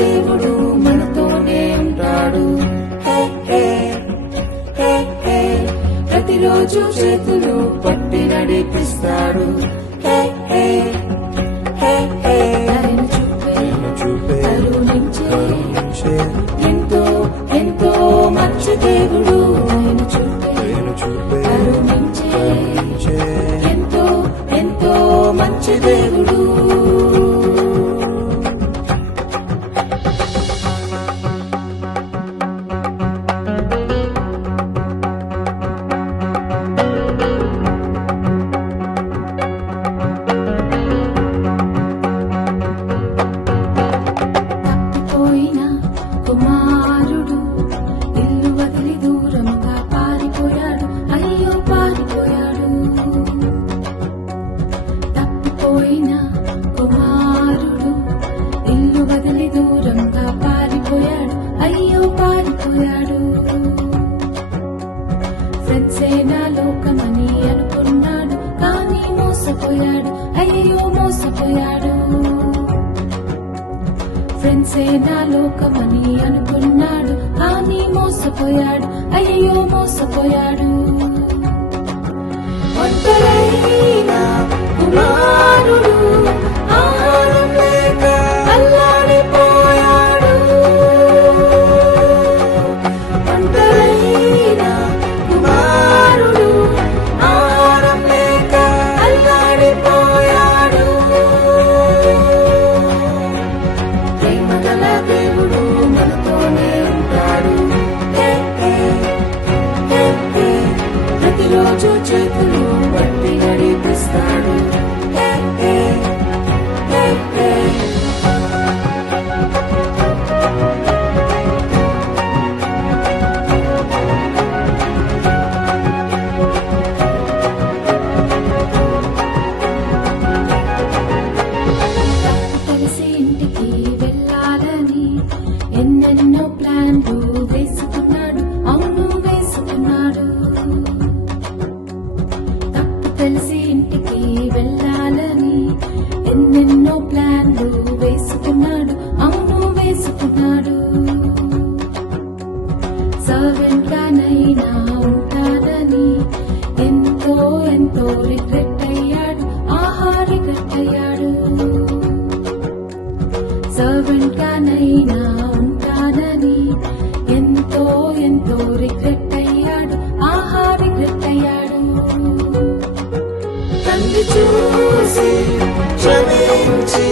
దేవుడు మనతోనే ఉంటాడు. ప్రతిరోజు చేతులు పట్టి నడిపిస్తాడు. కరుణించే ఎంతో ఎంతో మంచి దేవుడు. కరుణించే ఎంతో ఎంతో మంచి దేవుడు. కుమారుడు ఇల్లు వదిలి దూరంగా పారిపోయాడు. అయ్యో పారిపోయాడు. తప్పిపోయిన కుమారుడు ఇల్లు వదిలి దూరంగా పారిపోయాడు. అయ్యో పారిపోయాడు. ఫ్రెండ్సే నా లోకమని అనుకున్నాడు, కానీ మోసపోయాడు. అయ్యో మోసపోయాడు. ఫ్రెండ్సే నా లోకమని అనుకున్నాడు, కానీ మోసపోయాడు. అయ్యో మోసపోయాడు. ఒంటరైన కుమారుడు ఆహారం లేక అల్లాడిపోయాడు. ఒంటరైన కుమారుడు ఆహారం లేక అల్లాడిపోయాడు. ప్రేమగల దేవుడు మనతోనే ఉంటాడు. ప్రతిరోజు చేతులు పట్టి నడిపిస్తాడు. కలిసి ఇంటికి వెళ్ళాలని ఎన్నెన్నో ప్లాన్లు వేసుకున్నాడు. అవును వేసుకున్నాడు. తప్పు తెలిసి ఇంటికి వెళ్ళాలని ఎన్నెన్నో ప్లాన్లు వేసుకున్నాడు. అవును వేసుకున్నాడు. సర్వెంట్ గానైనా ఉంటానని ఎంతో ఎంతో రిగ్రెట్ అయ్యాడు. ఆహా రిగ్రెట్ అయ్యాడు. సర్వెంట్ గానైనా ఉంటానని ఎంతో ఎంతో రిగ్రెట్ అయ్యాడు. ఆహా రిగ్రెట్ అయ్యాడు. తండ్రి చూసి క్షమించి